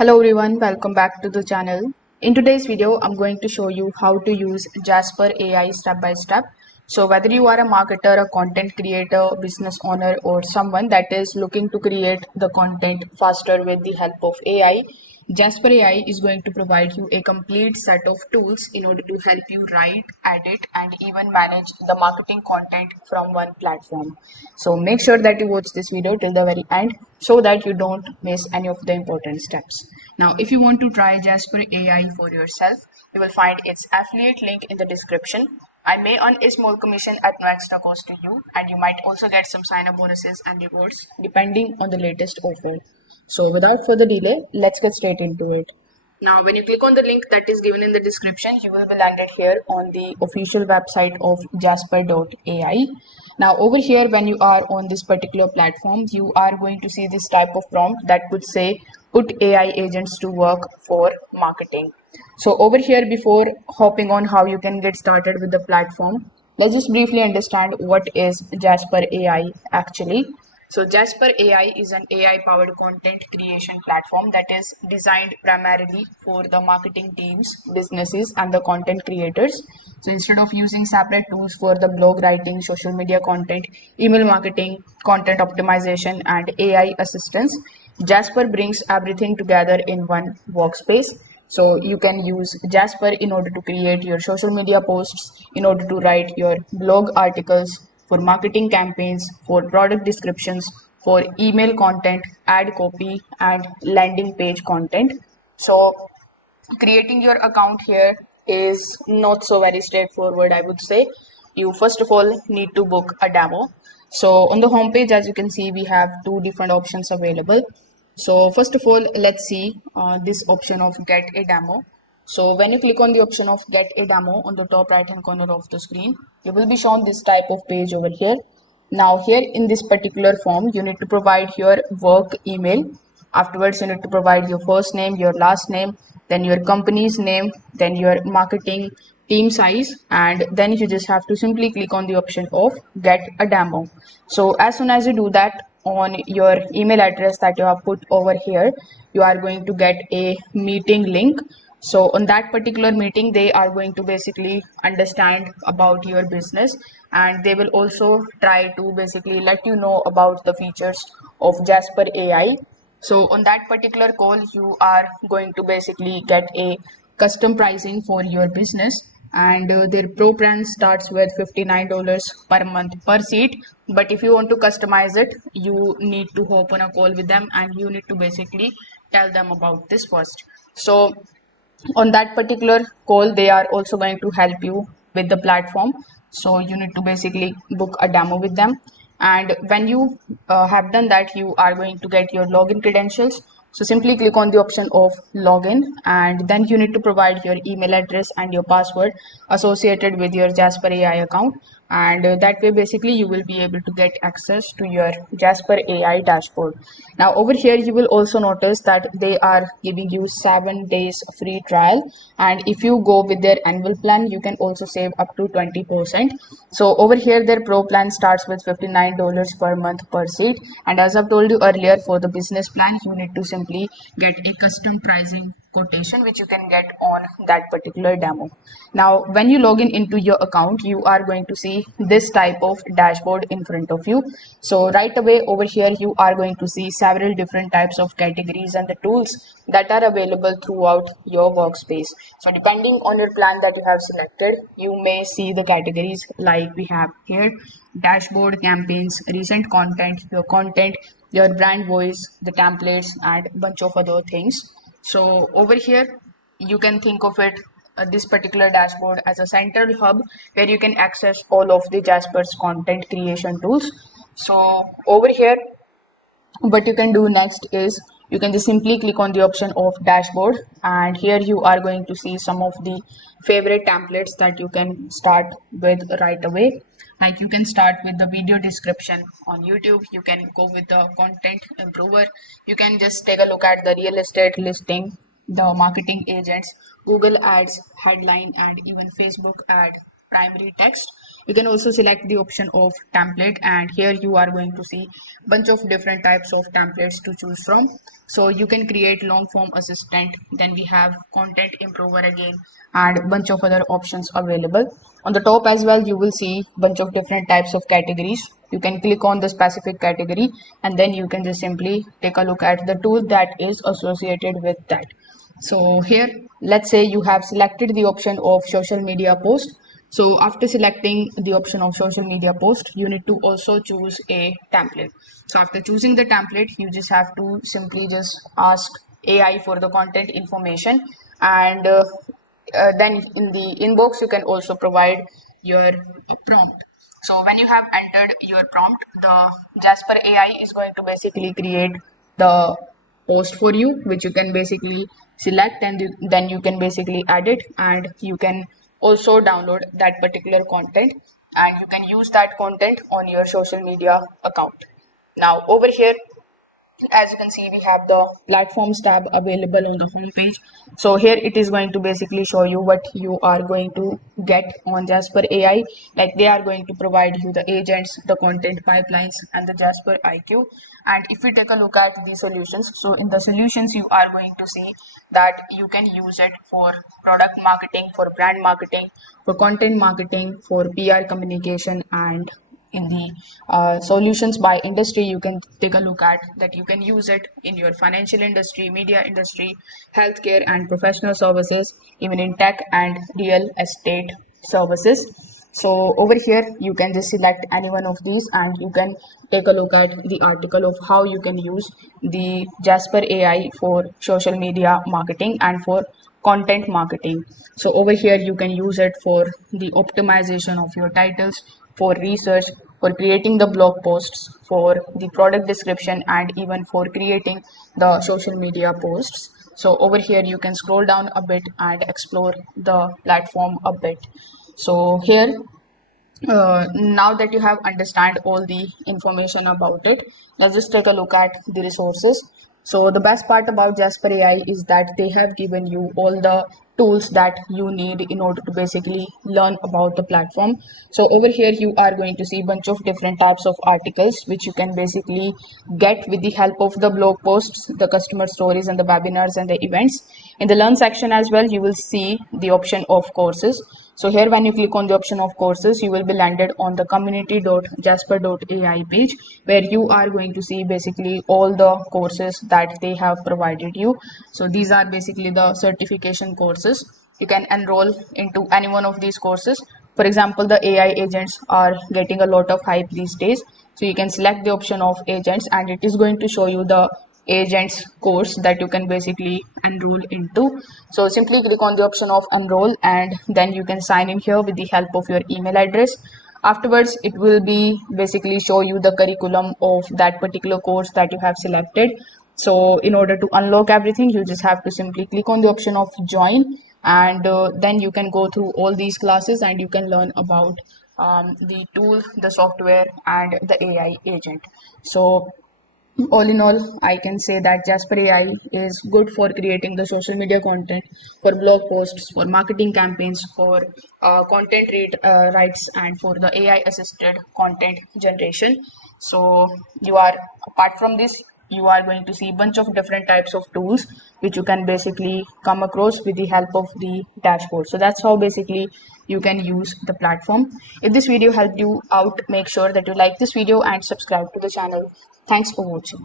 Hello everyone, welcome back to the channel. In today's video, I'm going to show you how to use Jasper AI step by step. So whether you are a marketer, a content creator, business owner, or someone that is looking to create the content faster with the help of AI, Jasper AI is going to provide you a complete set of tools in order to help you write, edit, and even manage the marketing content from one platform. So make sure that you watch this video till the very end so that you don't miss any of the important steps. Now, if you want to try Jasper AI for yourself, you will find its affiliate link in the description. I may earn a small commission at no extra cost to you, and you might also get some sign-up bonuses and rewards depending on the latest offer. So without further delay, let's get straight into it. Now, when you click on the link that is given in the description, you will be landed here on the official website of Jasper.ai. Now, over here, when you are on this particular platform, you are going to see this type of prompt that would say, put AI agents to work for marketing. So over here, before hopping on how you can get started with the platform, let's just briefly understand what is Jasper AI actually. So Jasper AI is an AI-powered content creation platform that is designed primarily for the marketing teams, businesses, and the content creators. So instead of using separate tools for the blog writing, social media content, email marketing, content optimization, and AI assistance, Jasper brings everything together in one workspace. So you can use Jasper in order to create your social media posts, in order to write your blog articles, for marketing campaigns, for product descriptions, for email content, ad copy, and landing page content. So creating your account here is not so very straightforward, I would say. You first of all need to book a demo. So on the home page, as you can see, we have two different options available. So first of all, let's see this option of get a demo. So when you click on the option of get a demo on the top right hand corner of the screen, you will be shown this type of page over here. Now here in this particular form, you need to provide your work email. Afterwards, you need to provide your first name, your last name, then your company's name, then your marketing team size, and then you just have to simply click on the option of get a demo. So as soon as you do that on your email address that you have put over here, you are going to get a meeting link. So on that particular meeting, they are going to basically understand about your business, and they will also try to basically let you know about the features of Jasper AI. So on that particular call, you are going to basically get a custom pricing for your business, and their pro plan starts with $59 per month per seat. But if you want to customize it, you need to hop on a call with them and you need to basically tell them about this first. So on that particular call, they are also going to help you with the platform. So you need to basically book a demo with them, and when you have done that, you are going to get your login credentials. So simply click on the option of login, and then you need to provide your email address and your password associated with your Jasper AI account, and that way basically you will be able to get access to your Jasper AI dashboard. Now over here, you will also notice that they are giving you 7 days free trial, and if you go with their annual plan, you can also save up to 20%. So over here, their pro plan starts with $59 per month per seat, and as I've told you earlier, for the business plan, you need to simply get a custom pricing quotation which you can get on that particular demo. Now when you log in into your account, you are going to see this type of dashboard in front of you. So right away over here, you are going to see several different types of categories and the tools that are available throughout your workspace. So depending on your plan that you have selected, you may see the categories like we have here: dashboard, campaigns, recent content, your brand voice, the templates, and a bunch of other things. So over here, you can think of it, this particular dashboard, as a central hub where you can access all of the Jasper's content creation tools. So over here, what you can do next is you can just simply click on the option of dashboard, and here you are going to see some of the favorite templates that you can start with right away. Like you can start with the video description on YouTube, you can go with the content improver, you can just take a look at the real estate listing, the marketing agents, Google ads, headline, and even Facebook ad primary text. You can also select the option of template, and here you are going to see bunch of different types of templates to choose from. So you can create long form assistant, then we have content improver again, and bunch of other options available. On the top as well, you will see bunch of different types of categories. You can click on the specific category, and then you can just simply take a look at the tool that is associated with that. So here, let's say you have selected the option of social media post. So after selecting the option of social media post, you need to also choose a template. So after choosing the template, you just have to simply just ask AI for the content information, and then in the inbox you can also provide your prompt. So when you have entered your prompt, the Jasper AI is going to basically create the post for you, which you can basically select, and then you can basically add it, and you can also download that particular content, and you can use that content on your social media account. Now over here, as you can see, we have the platforms tab available on the home page. So here it is going to basically show you what you are going to get on Jasper AI. Like they are going to provide you the agents, the content pipelines, and the Jasper IQ. And if we take a look at the solutions, so in the solutions you are going to see that you can use it for product marketing, for brand marketing, for content marketing, for PR communication, and in the solutions by industry, you can take a look at that you can use it in your financial industry, media industry, healthcare and professional services, even in tech and real estate services. So over here you can just select any one of these, and you can take a look at the article of how you can use the Jasper AI for social media marketing and for content marketing. So over here you can use it for the optimization of your titles, for research, for creating the blog posts, for the product description, and even for creating the social media posts. So over here you can scroll down a bit and explore the platform a bit. So here, now that you have understand all the information about it, let's just take a look at the resources. So the best part about Jasper AI is that they have given you all the tools that you need in order to basically learn about the platform. So over here you are going to see a bunch of different types of articles which you can basically get with the help of the blog posts, the customer stories, and the webinars and the events. In the learn section as well, you will see the option of courses. So here when you click on the option of courses, you will be landed on the community.jasper.ai page, where you are going to see basically all the courses that they have provided you. So these are basically the certification courses. You can enroll into any one of these courses. For example, the AI agents are getting a lot of hype these days. So you can select the option of agents, and it is going to show you the agents course that you can basically enroll into. So simply click on the option of enroll, and then you can sign in here with the help of your email address. Afterwards, it will be basically show you the curriculum of that particular course that you have selected. So in order to unlock everything, you just have to simply click on the option of join, and then you can go through all these classes, and you can learn about the tool, the software, and the AI agent. So all in all, I can say that Jasper AI is good for creating the social media content, for blog posts, for marketing campaigns, for content read writes, and for the AI assisted content generation. So you are, apart from this, you are going to see a bunch of different types of tools which you can basically come across with the help of the dashboard. So that's how basically you can use the platform. If this video helped you out, make sure that you like this video and subscribe to the channel. Thanks for watching.